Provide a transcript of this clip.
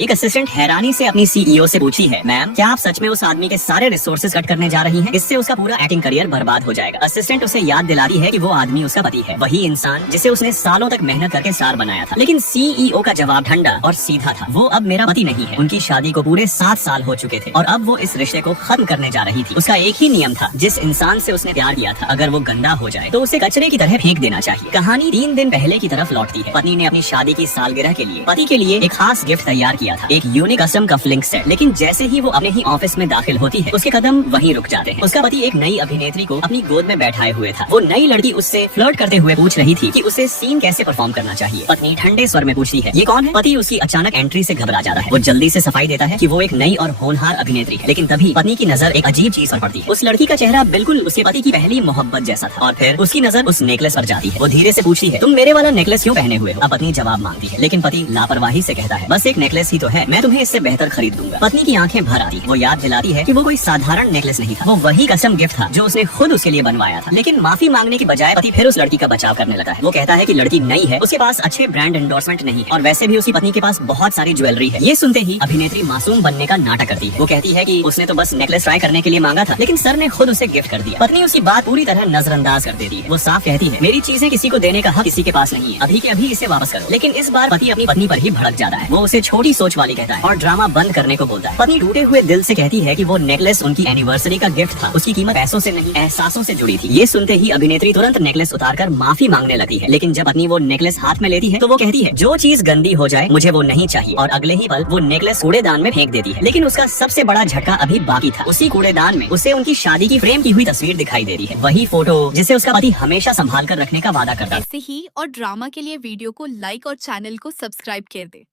एक असिस्टेंट हैरानी से अपनी सीईओ से पूछी है, मैम क्या आप सच में उस आदमी के सारे रिसोर्सेज कट करने जा रही हैं? इससे उसका पूरा एक्टिंग करियर बर्बाद हो जाएगा। असिस्टेंट उसे याद दिलाती है कि वो आदमी उसका पति है, वही इंसान जिसे उसने सालों तक मेहनत करके स्टार बनाया था। लेकिन सीईओ का जवाब ठंडा और सीधा था, वो अब मेरा पति नहीं है। उनकी शादी को पूरे 7 साल हो चुके थे और अब वो इस रिश्ते को खत्म करने जा रही थी। उसका एक ही नियम था, जिस इंसान से उसने प्यार किया था अगर वो गंदा हो जाए तो उसे कचरे की तरह फेंक देना चाहिए। कहानी 3 दिन पहले की तरफ लौटती है। पत्नी ने अपनी शादी की सालगिरह के लिए पति के लिए एक खास गिफ्ट तैयार किया था, एक यूनिक कस्टम कफलिंग सेट। लेकिन जैसे ही वो अपने ही ऑफिस में दाखिल होती है उसके कदम वहीं रुक जाते हैं। उसका पति एक नई अभिनेत्री को अपनी गोद में बैठाए हुए था। वो नई लड़की उससे फ्लर्ट करते हुए पूछ रही थी कि उसे सीन कैसे परफॉर्म करना चाहिए। पत्नी ठंडे स्वर में पूछती है, ये कौन है? पति उसकी अचानक एंट्री से घबरा जाता है। वो जल्दी से सफाई देता है कि वो एक नई और होनहार अभिनेत्री है। लेकिन तभी पत्नी की नजर एक अजीब चीज पर पड़ती है। उस लड़की का चेहरा बिल्कुल उसके पति की पहली मोहब्बत जैसा था और फिर उसकी नजर उस नेकलेस पर जाती है। वो धीरे से पूछती है, तुम मेरे वाला नेकलेस क्यों पहने हुए हो? अब पत्नी जवाब मांगती है, लेकिन पति लापरवाही से कहता है, बस एक नेकलेस ही तो है, मैं तुम्हें इससे बेहतर खरीद दूंगा। पत्नी की आंखें भर आती है। वो याद दिलाती है कि वो कोई साधारण नेकलेस नहीं था, वो वही कस्टम गिफ्ट था जो उसने खुद उसके लिए बनवाया था। लेकिन माफी मांगने की बजाय पति फिर उस लड़की का बचाव करने लगता है। वो कहता है कि लड़की नई है, उसके पास अच्छे ब्रांड एंडोर्समेंट नहीं है और वैसे भी उसकी पत्नी के पास बहुत सारी ज्वेलरी है। ये सुनते ही अभिनेत्री मासूम बनने का नाटक करती है। वो कहती है कि उसने तो बस नेकलेस ट्राई करने के लिए मांगा था, लेकिन सर ने खुद उसे गिफ्ट कर दिया। पत्नी उसकी बात पूरी तरह नजरअंदाज कर देती है। वो साफ कहती है, मेरी चीजें किसी को देने का हक किसी के पास नहीं है, अभी के अभी इसे वापस करो। लेकिन इस बार पति अपनी पत्नी पर ही भड़क जाता है। वो उसे छोटी सोच वाली कहता है और ड्रामा बंद करने को बोलता है। पत्नी टूटे हुए दिल से कहती है कि वो नेकलेस उनकी एनिवर्सरी का गिफ्ट था, उसकी कीमत पैसों से नहीं एहसासों से जुड़ी थी। ये सुनते ही अभिनेत्री तुरंत नेकलेस उतारकर माफी मांगने लगती है। लेकिन जब पत्नी वो नेकलेस हाथ में लेती है तो वो कहती है, जो चीज गंदी हो जाए मुझे वो नहीं चाहिए, और अगले ही पल वो नेकलेस कूड़ेदान में फेंक देती है। लेकिन उसका सबसे बड़ा झटका अभी बाकी था। उसी कूड़ेदान में उसे उनकी शादी की फ्रेम की हुई तस्वीर दिखाई दे रही है, वही फोटो जिसे उसका पति हमेशा संभाल कर रखने का वादा करता। ऐसे ही और ड्रामा के लिए वीडियो को लाइक और चैनल को सब्सक्राइब कर दे।